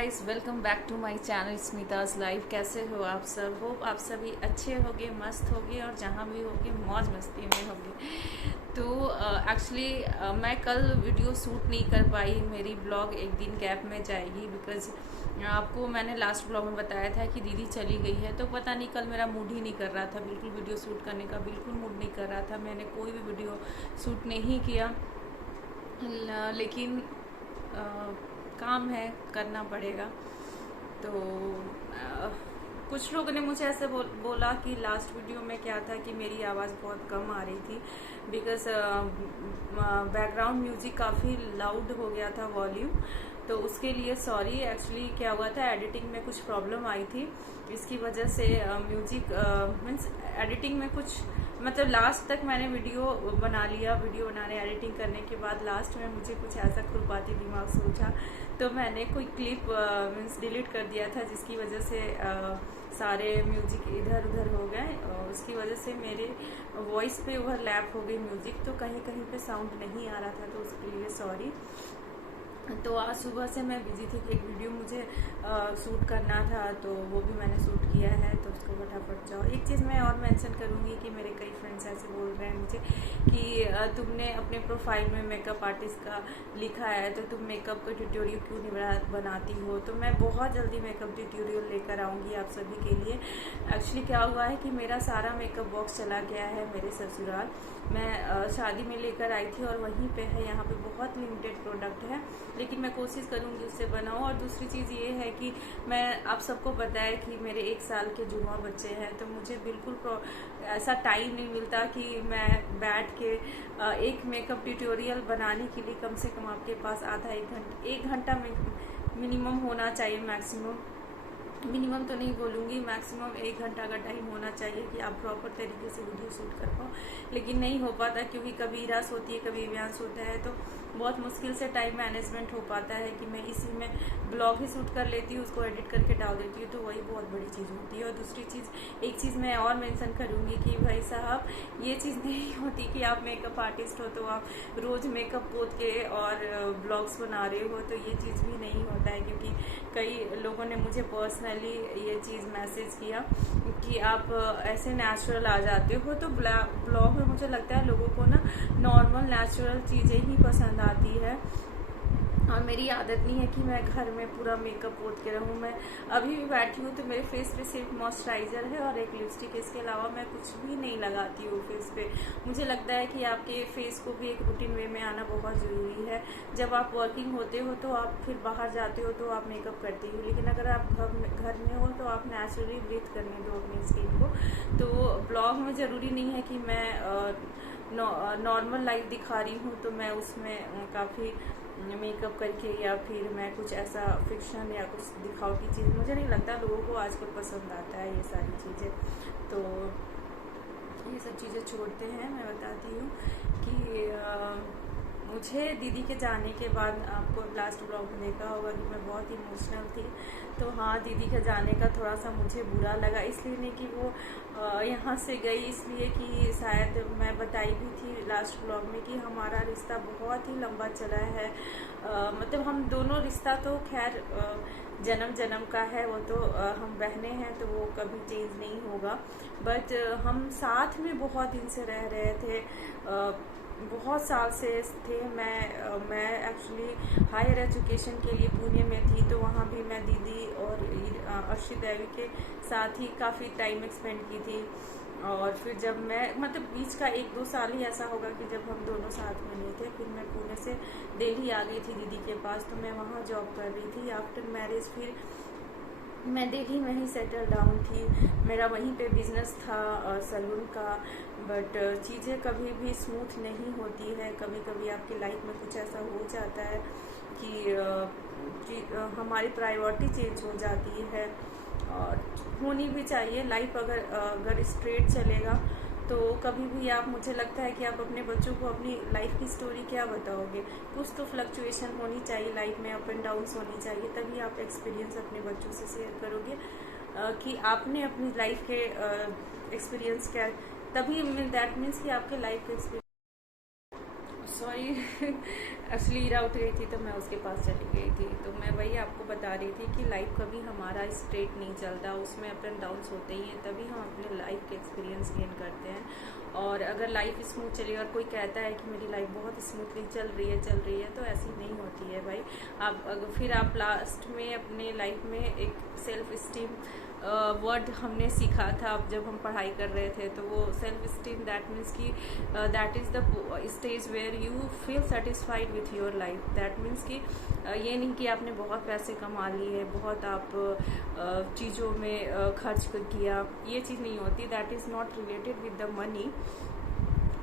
Guys, welcome back to my channel Smita's life. कैसे हो आप सब? होप आप सभी अच्छे होगे, मस्त होगे और जहाँ भी होगे मौज मस्ती में होगे। तो एक्चुअली मैं कल वीडियो शूट नहीं कर पाई। मेरी ब्लॉग एक दिन गैप में जाएगी बिकॉज आपको मैंने लास्ट ब्लॉग में बताया था कि दीदी चली गई है। तो पता नहीं, कल मेरा मूड ही नहीं कर रहा था, बिल्कुल वीडियो शूट करने का बिल्कुल मूड नहीं कर रहा था। मैंने कोई भी वीडियो शूट नहीं किया, लेकिन काम है, करना पड़ेगा। तो कुछ लोगों ने मुझे ऐसे बोला कि लास्ट वीडियो में क्या था कि मेरी आवाज़ बहुत कम आ रही थी बिकॉज बैकग्राउंड म्यूजिक काफ़ी लाउड हो गया था वॉल्यूम। तो उसके लिए सॉरी। एक्चुअली क्या हुआ था, एडिटिंग में कुछ प्रॉब्लम आई थी, इसकी वजह से म्यूजिक मीन्स एडिटिंग में कुछ मतलब लास्ट तक मैंने वीडियो बना लिया। वीडियो बनाने एडिटिंग करने के बाद लास्ट में मुझे कुछ ऐसा खुरपाती दिमाग से उठा, तो मैंने कोई क्लिप मीन्स डिलीट कर दिया था, जिसकी वजह से सारे म्यूजिक इधर उधर हो गए। उसकी वजह से मेरे वॉइस पे ओवरलैप हो गई म्यूजिक, तो कहीं कहीं पे साउंड नहीं आ रहा था, तो उसके लिए सॉरी। तो आज सुबह से मैं बिजी थी कि एक वीडियो मुझे शूट करना था, तो वो भी मैंने शूट किया है, तो उसको फटाफट जाओ। एक चीज़ मैं और मेंशन करूँगी कि मेरे कई फ्रेंड्स ऐसे बोल रहे हैं मुझे कि तुमने अपने प्रोफाइल में मेकअप आर्टिस्ट का लिखा है, तो तुम मेकअप का ट्यूटोरियल क्यों नहीं बनाती हो। तो मैं बहुत जल्दी मेकअप ट्यूटोरियल लेकर आऊँगी आप सभी के लिए। एक्चुअली क्या हुआ है कि मेरा सारा मेकअप बॉक्स चला गया है मेरे ससुराल। मैं शादी में लेकर आई थी और वहीं पे है, यहाँ पे बहुत लिमिटेड प्रोडक्ट है, लेकिन मैं कोशिश करूँगी उससे बनाऊँ। और दूसरी चीज़ ये है कि मैं आप सबको पता है कि मेरे 1 साल के जुड़वा बच्चे हैं, तो मुझे बिल्कुल ऐसा टाइम नहीं मिलता कि मैं बैठ के एक मेकअप ट्यूटोरियल बनाने के लिए कम से कम आपके पास आधा 1 घंटा में मिनिमम होना चाहिए। मिनिमम तो नहीं बोलूँगी, मैक्सिमम 1 घंटा का टाइम होना चाहिए कि आप प्रॉपर तरीके से वीडियो शूट कर पाओ, लेकिन नहीं हो पाता क्योंकि कभी रस होती है, कभी व्यांस होता है, तो बहुत मुश्किल से टाइम मैनेजमेंट हो पाता है कि मैं इसी में ब्लॉग ही शूट कर लेती हूँ, उसको एडिट करके डाल देती हूँ, तो वही बहुत बड़ी चीज़ होती है। और दूसरी चीज़, एक चीज़ मैं और मेंशन करूँगी कि भाई साहब, ये चीज़ नहीं होती कि आप मेकअप आर्टिस्ट हो तो आप रोज़ मेकअप पोत के और ब्लॉग्स बना रहे हो, तो ये चीज़ भी नहीं होता है। क्योंकि कई लोगों ने मुझे पर्सनली ये चीज़ मैसेज किया कि आप ऐसे नेचुरल आ जाते हो, तो ब्लॉग में मुझे लगता है लोगों को ना नॉर्मल नेचुरल चीज़ें ही पसंद आती है। और मेरी आदत नहीं है कि मैं घर में पूरा मेकअप पोत के रहूँ। मैं अभी भी बैठी हूँ तो मेरे फेस पे सिर्फ मॉइस्चराइज़र है और एक लिपस्टिक, इसके अलावा मैं कुछ भी नहीं लगाती हूँ फेस पे। मुझे लगता है कि आपके फेस को भी एक रूटीन वे में आना बहुत ज़रूरी है। जब आप वर्किंग होते हो तो आप फिर बाहर जाते हो तो आप मेकअप करते हो, लेकिन अगर आप घर में हो तो आप नेचुरली ब्रीथ करने दो अपनी स्किन को। तो ब्लॉग में ज़रूरी नहीं है कि मैं नॉर्मल लाइफ दिखा रही हूँ तो मैं उसमें काफ़ी मेकअप करके या फिर मैं कुछ ऐसा फिक्शन या कुछ दिखावटी चीज़, मुझे नहीं लगता लोगों को आजकल पसंद आता है ये सारी चीज़ें। तो ये सब चीज़ें छोड़ते हैं। मैं बताती हूँ कि मुझे दीदी के जाने के बाद, आपको लास्ट ब्लॉग में देखा होगा कि मैं बहुत इमोशनल थी। तो हाँ, दीदी के जाने का थोड़ा सा मुझे बुरा लगा, इसलिए नहीं कि वो यहाँ से गई, इसलिए कि शायद मैं बताई भी थी लास्ट ब्लॉग में कि हमारा रिश्ता बहुत ही लंबा चला है। मतलब हम दोनों रिश्ता तो खैर जन्म जन्म का है, वो तो हम बहनें हैं तो वो कभी चेंज नहीं होगा। बट हम साथ में बहुत दिन से रह रहे थे, बहुत साल से थे। मैं एक्चुअली हायर एजुकेशन के लिए पुणे में थी, तो वहाँ भी मैं दीदी और अर्शी देवी के साथ ही काफ़ी टाइम स्पेंड की थी। और फिर जब मैं मतलब बीच का 1-2 साल ही ऐसा होगा कि जब हम दोनों साथ में नहीं थे, फिर मैं पुणे से दिल्ली आ गई थी दीदी के पास, तो मैं वहाँ जॉब कर रही थी। आफ्टर मैरिज फिर मैं दिल्ली में ही सेटल डाउन थी, मेरा वहीं पे बिजनेस था सैलून का। बट चीज़ें कभी भी स्मूथ नहीं होती है, कभी कभी आपकी लाइफ में कुछ ऐसा हो जाता है कि हमारी प्रायोरिटी चेंज हो जाती है, और होनी भी चाहिए। लाइफ अगर स्ट्रेट चलेगा तो कभी भी आप, मुझे लगता है कि आप अपने बच्चों को अपनी लाइफ की स्टोरी क्या बताओगे। कुछ तो फ्लक्चुएशन होनी चाहिए लाइफ में, अप एंड डाउन्स होनी चाहिए, तभी आप एक्सपीरियंस अपने बच्चों से शेयर करोगे कि आपने अपनी लाइफ के एक्सपीरियंस क्या, तभी दैट मीन्स कि आपके लाइफ के एक्सपीरियंस सॉरी एक्चुअली ईरा उठ गई थी तो मैं उसके पास चली गई थी। तो मैं वही आपको बता रही थी कि लाइफ कभी हमारा स्ट्रेट नहीं चलता, उसमें अप एंड डाउन्स होते ही हैं, तभी हम अपने लाइफ के एक्सपीरियंस गेन करते हैं। और अगर लाइफ स्मूथ चली और कोई कहता है कि मेरी लाइफ बहुत स्मूथली चल रही है तो ऐसी नहीं होती है भाई। आप अगर फिर आप लास्ट में अपने लाइफ में एक सेल्फ स्टीम वर्ड हमने सीखा था जब हम पढ़ाई कर रहे थे, तो वो सेल्फ स्टीम दैट मीन्स कि that is the stage where you feel satisfied with your life. That means कि ये नहीं कि आपने बहुत पैसे कमा लिए, बहुत आप चीज़ों में खर्च किया, ये चीज़ नहीं होती। That is not related with the money.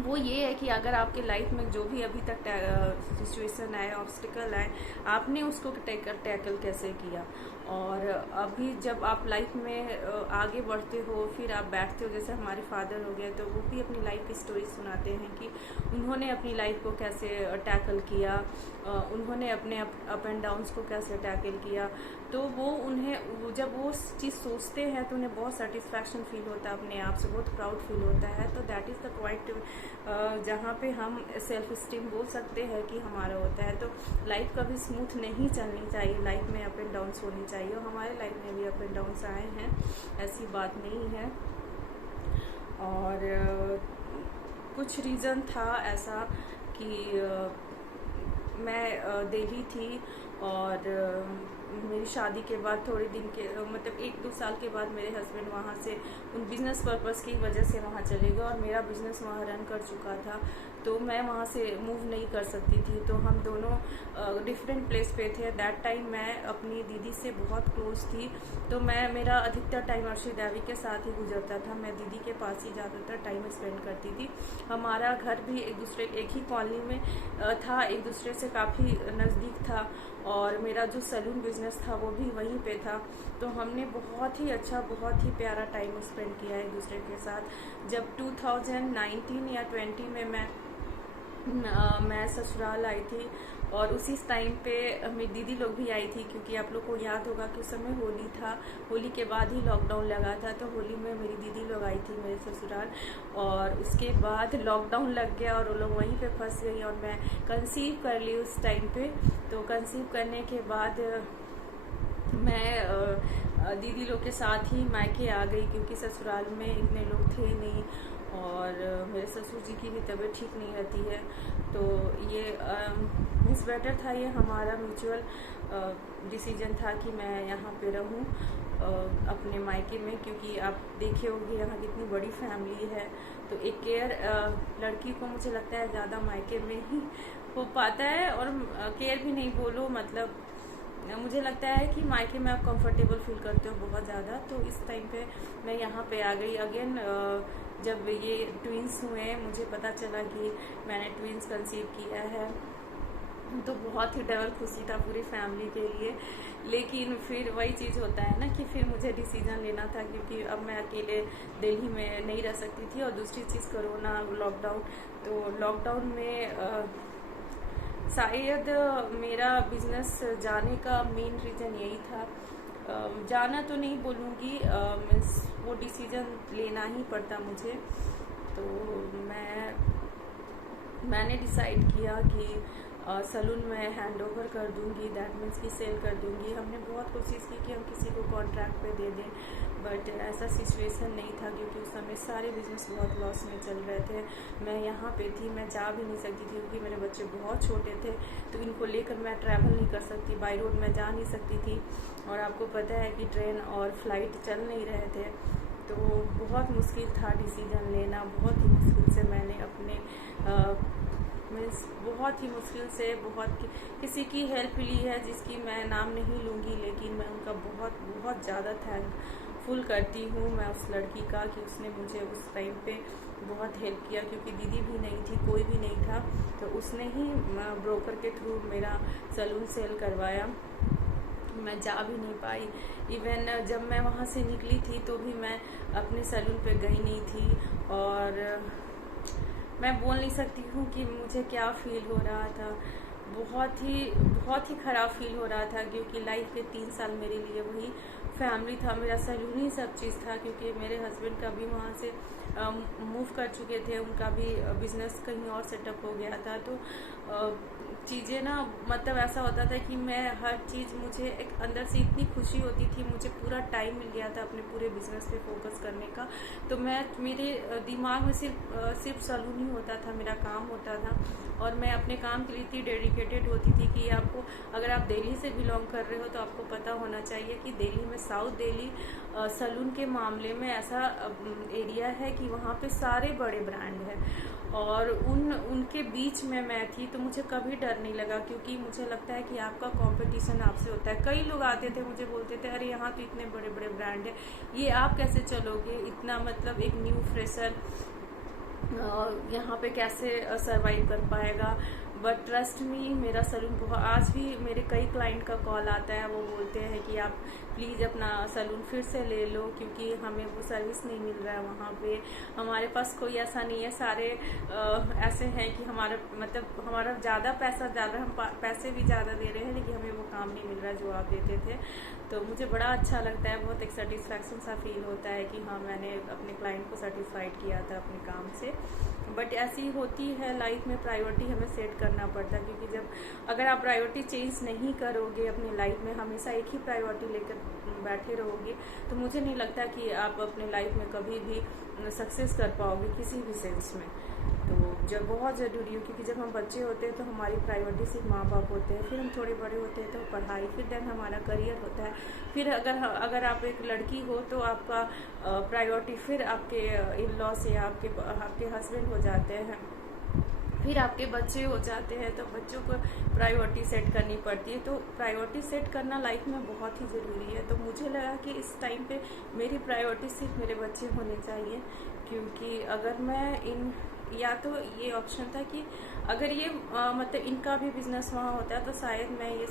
वो ये है कि अगर आपके लाइफ में जो भी अभी तक सिचुएशन आए, ऑब्स्टिकल आए, आपने उसको टैकल कैसे किया। और अभी जब आप लाइफ में आगे बढ़ते हो, फिर आप बैठते हो, जैसे हमारे फादर हो गए तो वो भी अपनी लाइफ की स्टोरी सुनाते हैं कि उन्होंने अपनी लाइफ को कैसे टैकल किया, उन्होंने अपने अप एंड डाउन्स को कैसे टैकल किया। तो वो उन्हें जब वो चीज़ सोचते हैं तो उन्हें बहुत सेटिस्फैक्शन फील होता है, अपने आप से बहुत प्राउड फील होता है। तो दैट इज़ द पॉइंट जहाँ पे हम सेल्फ स्टीम बोल सकते हैं कि हमारा होता है। तो लाइफ कभी स्मूथ नहीं चलनी चाहिए, लाइफ में अप एंड डाउन्स होनी चाहिए, और हमारे लाइफ में भी अप एंड डाउन्स आए हैं, ऐसी बात नहीं है। और कुछ रीज़न था ऐसा कि मैं दिल्ली थी और मेरी शादी के बाद थोड़े दिन के मतलब 1-2 साल के बाद मेरे हस्बैंड वहाँ से उन बिज़नेस पर्पस की वजह से वहाँ चले गए, और मेरा बिज़नेस वहाँ रन कर चुका था, तो मैं वहाँ से मूव नहीं कर सकती थी। तो हम दोनों डिफरेंट प्लेस पे थे। दैट टाइम मैं अपनी दीदी से बहुत क्लोज थी, तो मेरा अधिकतर टाइम अर्शी देवी के साथ ही गुजरता था। मैं दीदी के पास ही ज़्यादातर टाइम स्पेंड करती थी। हमारा घर भी एक ही कॉलोनी में था, एक दूसरे से काफ़ी नज़दीक था, और मेरा जो सैलून बिजनेस था वो भी वहीं पे था। तो हमने बहुत ही अच्छा, बहुत ही प्यारा टाइम स्पेंड किया एक दूसरे के साथ। जब 2019 या 20 में मैं ससुराल आई थी, और उसी टाइम पे मेरी दीदी लोग भी आई थी, क्योंकि आप लोग को याद होगा कि उस समय होली था, होली के बाद ही लॉकडाउन लगा था। तो होली में मेरी दीदी लोग आई थी मेरे ससुराल, और उसके बाद लॉकडाउन लग गया और वो लोग वहीं पे फंस गई, और मैं कंसीव कर ली उस टाइम पे। तो कंसीव करने के बाद मैं दीदी लोग के साथ ही मायके आ गई, क्योंकि ससुराल में इतने लोग थे नहीं, और मेरे ससुर जी की भी तबीयत ठीक नहीं रहती है। तो ये मीन्स बेटर था, ये हमारा म्यूचुअल डिसीजन था कि मैं यहाँ पे रहूँ अपने मायके में, क्योंकि आप देखे होंगे यहाँ कितनी बड़ी फैमिली है। तो एक केयर लड़की को मुझे लगता है ज़्यादा मायके में ही हो पाता है, और केयर भी नहीं बोलो, मतलब मुझे लगता है कि मायके में आप कंफर्टेबल फील करते हो बहुत ज़्यादा। तो इस टाइम पे मैं यहाँ पे आ गई अगेन। जब ये ट्विंस हुए, मुझे पता चला कि मैंने ट्विंस कंसीव किया है, तो बहुत ही डबल खुशी था पूरी फैमिली के लिए। लेकिन फिर वही चीज़ होता है ना कि फिर मुझे डिसीजन लेना था, क्योंकि अब मैं अकेले दिल्ली में नहीं रह सकती थी, और दूसरी चीज़ कोरोना, लॉकडाउन। तो लॉकडाउन में शायद मेरा बिजनेस जाने का मेन रीज़न यही था। जाना तो नहीं बोलूँगी, मीन्स वो डिसीजन लेना ही पड़ता मुझे। तो मैंने डिसाइड किया कि सैलून में हैंड ओवर कर दूँगी, दैट मीन्स कि सेल कर दूँगी। हमने बहुत कोशिश की कि हम किसी को कॉन्ट्रैक्ट पे दे दें, बट ऐसा सिचुएशन नहीं था, क्योंकि उस समय सारे बिजनेस बहुत लॉस में चल रहे थे। मैं यहाँ पे थी, मैं जा भी नहीं सकती थी, क्योंकि मेरे बच्चे बहुत छोटे थे, तो इनको लेकर मैं ट्रैवल नहीं कर सकती, बाई रोड मैं जा नहीं सकती थी। और आपको पता है कि ट्रेन और फ्लाइट चल नहीं रहे थे, तो बहुत मुश्किल था डिसीजन लेना। बहुत ही मुश्किल से मैंने अपने मीन्स बहुत ही मुश्किल से किसी की हेल्प ली है, जिसकी मैं नाम नहीं लूँगी, लेकिन मैं उनका बहुत बहुत ज़्यादा थैंकफुल करती हूँ मैं उस लड़की का, कि उसने मुझे उस टाइम पे बहुत हेल्प किया, क्योंकि दीदी भी नहीं थी, कोई भी नहीं था। तो उसने ही ब्रोकर के थ्रू मेरा सैलून सेल करवाया। मैं जा भी नहीं पाई। इवन जब मैं वहाँ से निकली थी तो भी मैं अपने सैलून पे गई नहीं थी, और मैं बोल नहीं सकती हूँ कि मुझे क्या फील हो रहा था। बहुत ही ख़राब फील हो रहा था, क्योंकि लाइफ के 3 साल मेरे लिए वही फैमिली था, मेरा सैलून ही सब चीज़ था। क्योंकि मेरे हस्बैंड का भी वहाँ से मूव कर चुके थे, उनका भी बिजनेस कहीं और सेटअप हो गया था। तो चीज़ें ना मतलब ऐसा होता था कि मैं हर चीज़, मुझे एक अंदर से इतनी खुशी होती थी, मुझे पूरा टाइम मिल गया था अपने पूरे बिजनेस पे फोकस करने का। तो मेरे दिमाग में सिर्फ सैलून ही होता था, मेरा काम होता था, और मैं अपने काम के लिए इतनी डेडिकेटेड होती थी कि आपको, अगर आप दिल्ली से बिलोंग कर रहे हो तो आपको पता होना चाहिए कि दिल्ली में, साउथ दिल्ली सैलून के मामले में ऐसा एरिया है कि वहाँ पे सारे बड़े ब्रांड हैं, और उनके बीच में मैं थी। तो मुझे कभी डर नहीं लगा, क्योंकि मुझे लगता है कि आपका कंपटीशन आपसे होता है। कई लोग आते थे, मुझे बोलते थे अरे यहाँ तो इतने बड़े बड़े ब्रांड है, ये आप कैसे चलोगे, इतना मतलब एक न्यू फ्रेशर यहाँ पे कैसे सरवाइव कर पाएगा। बट ट्रस्ट मी, मेरा सैलून बहुत, आज भी मेरे कई क्लाइंट का कॉल आता है, वो बोलते हैं कि आप प्लीज़ अपना सैलून फिर से ले लो, क्योंकि हमें वो सर्विस नहीं मिल रहा है वहाँ पे। हमारे पास कोई ऐसा नहीं है, सारे ऐसे हैं कि हमारा ज़्यादा पैसा, हम पैसे भी ज़्यादा दे रहे हैं, लेकिन हमें वो काम नहीं मिल रहा है जो आप देते थे। तो मुझे बड़ा अच्छा लगता है, बहुत एक सेटिस्फैक्शन सा फील होता है कि हाँ, मैंने अपने क्लाइंट को सेटिस्फाइड किया था अपने काम से। बट ऐसी होती है लाइफ में, प्रायोरिटी हमें सेट करना पड़ता है, क्योंकि अगर आप प्रायोरिटी चेंज नहीं करोगे अपनी लाइफ में, हमेशा एक ही प्रायोरिटी लेकर बैठे रहोगे, तो मुझे नहीं लगता कि आप अपने लाइफ में कभी भी सक्सेस कर पाओगे किसी भी सेंस में। तो जब बहुत ज़रूरी हो, क्योंकि जब हम बच्चे होते हैं तो हमारी प्रायोरिटी सिर्फ माँ बाप होते हैं, फिर हम थोड़े बड़े होते हैं तो पढ़ाई, फिर देन हमारा करियर होता है, फिर अगर आप एक लड़की हो तो आपका प्रायोरिटी फिर आपके इन लॉस या आपके हस्बैंड हो जाते हैं, फिर आपके बच्चे हो जाते हैं, तो बच्चों को प्रायोरिटी सेट करनी पड़ती है। तो प्रायोरिटी सेट करना लाइफ में बहुत ही ज़रूरी है। तो मुझे लगा कि इस टाइम पे मेरी प्रायोरिटी सिर्फ मेरे बच्चे होने चाहिए, क्योंकि अगर मैं या तो ये ऑप्शन था कि अगर ये मतलब इनका भी बिजनेस वहाँ होता है तो शायद मैं ये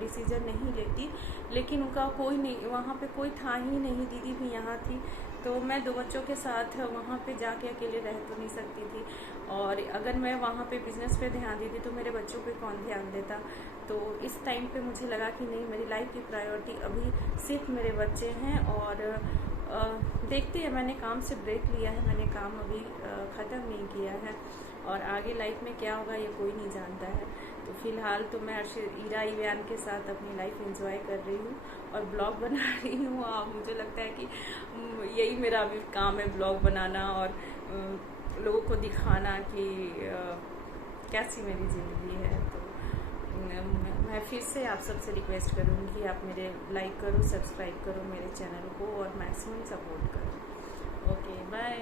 डिसीजन नहीं लेती, लेकिन उनका कोई नहीं, वहाँ पे कोई था ही नहीं, दीदी भी यहाँ थी, तो मैं 2 बच्चों के साथ वहाँ पे जाके अकेले रह तो नहीं सकती थी, और अगर मैं वहाँ पे बिजनेस पे ध्यान देती तो मेरे बच्चों पे कौन ध्यान देता। तो इस टाइम पे मुझे लगा कि नहीं, मेरी लाइफ की प्रायोरिटी अभी सिर्फ मेरे बच्चे हैं। और देखते हैं, मैंने काम से ब्रेक लिया है, मैंने काम अभी ख़त्म नहीं किया है, और आगे लाइफ में क्या होगा ये कोई नहीं जानता है। तो फिलहाल तो मैं ईरा ईवान के साथ अपनी लाइफ एंजॉय कर रही हूँ और ब्लॉग बना रही हूँ। और मुझे लगता है कि यही मेरा अभी काम है, ब्लॉग बनाना और लोगों को दिखाना कि कैसी मेरी ज़िंदगी है। तो मैं फिर से आप सबसे रिक्वेस्ट करूँगी कि आप मेरे लाइक करो, सब्सक्राइब करो मेरे चैनल को, और मैक्सिमम सपोर्ट करो। Okay, bye.